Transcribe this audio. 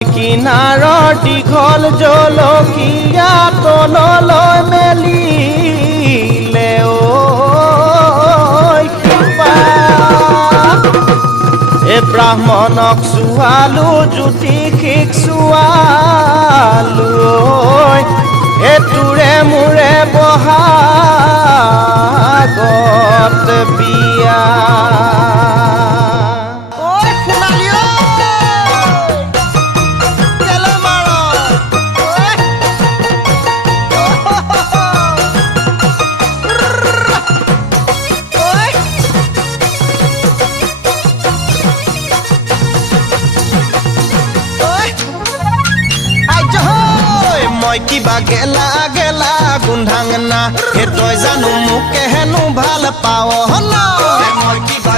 কিনাৰৰ দীঘল জলকীয়া তললৈ মেলিলে এই ব্ৰাহ্মণক চোৱালো জ্যোতিষীক চোৱালো তোৰে মোৰে বহাগত বিয়া কিবা গেলা গেলা গোন্ধাঙনা তই জানো মোকে হেনো ভাল পাৱ মই কিবা